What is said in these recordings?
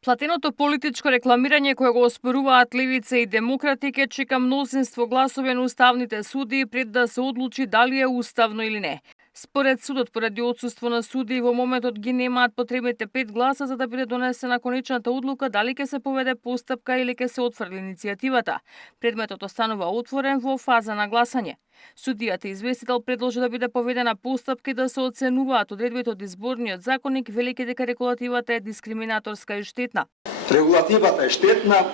Платеното политичко рекламирање кое го оспоруваат левица и демократи ке чека мнозинство гласове на уставните суди пред да се одлучи дали е уставно или не. Според судот, поради отсуство на суди, во моментот ги немаат потребните 5 гласа за да биде донесена конечната одлука дали ќе се поведе постапка или ќе се отфрли иницијативата. Предметот останува отворен во фаза на гласање. Судијата известител предложи да биде поведена постапка и да се оценуваат одредбите од изборниот законник, велики дека регулативата е дискриминаторска и штетна. Регулативата е штетна,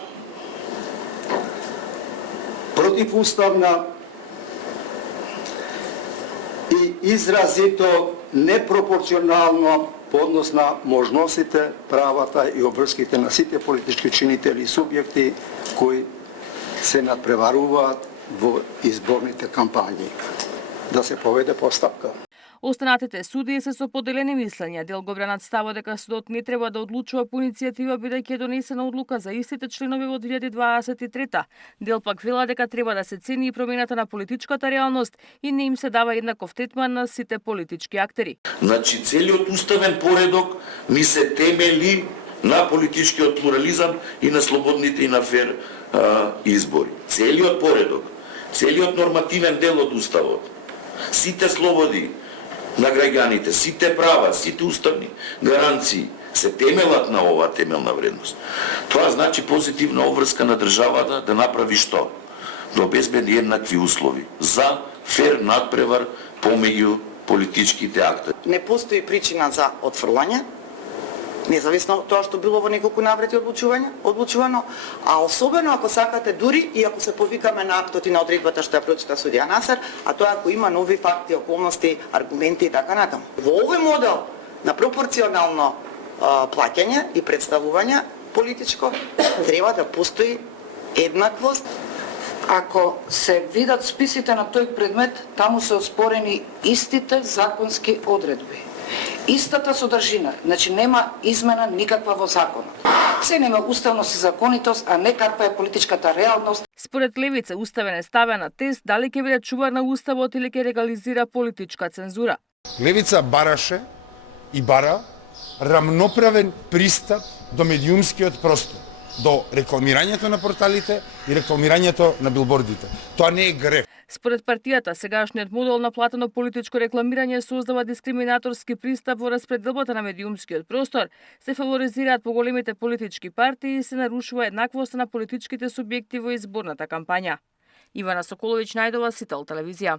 противуставна и изразито непропорционално по однос на можностите, правата и обврските на сите политички чинители и субјекти кои се надпреваруваат во изборните кампањи. Да се поведе постапка. Останатите судии се со поделени мислења. Дел го бранат ставот дека судот не треба да одлучува по иницијатива бидејќи е донесена одлука за истите членови во 2023. Дел пак вела дека треба да се цени и промената на политичката реалност и не им се дава еднаков третман на сите политички актери. Значи целиот уставен поредок ми се темели на политичкиот плурализам и на слободните и на фер избори. Целиот поредок, целиот нормативен дел од уставот, сите слободи на граѓаните, сите права, сите уставни гаранции се темелат на оваа темелна вредност. Тоа значи позитивна обврска на државата да направи што? Да обезбеди еднакви услови за фер надпревар помеѓу политичките актери. Не постои причина за отфрлање, независно од тоа што било во неколку наврети одлучувано, а особено ако сакате дури и ако се повикаме на актот и на одредбата што ја прочита судија Насер, а тоа ако има нови факти, околности, аргументи и така натаму. Во овој модел на пропорционално плаќање и представување политичко треба да постои еднаквост. Ако се видат списите на тој предмет, таму се оспорени истите законски одредби. Истата содржина, значи нема измена никаква во законот. Цениме уставност и законитост, а не каква е политичката реалност. Според левица, уставен е ставен на тест дали ќе биде чувар на уставот или ќе легализира политичка цензура. Левица бараше и бара рамноправен пристап до медиумскиот простор, до рекламирањето на порталите и рекламирањето на билбордите. Тоа не е греф. Според партијата, сегашниот модел на платено политичко рекламирање создава дискриминаторски пристап во распределбата на медиумскиот простор, се фаворизираат поголемите политички партии и се нарушува еднаквоста на политичките субјекти во изборната кампања. Ивана Соколовиќ најдова, Сител телевизија.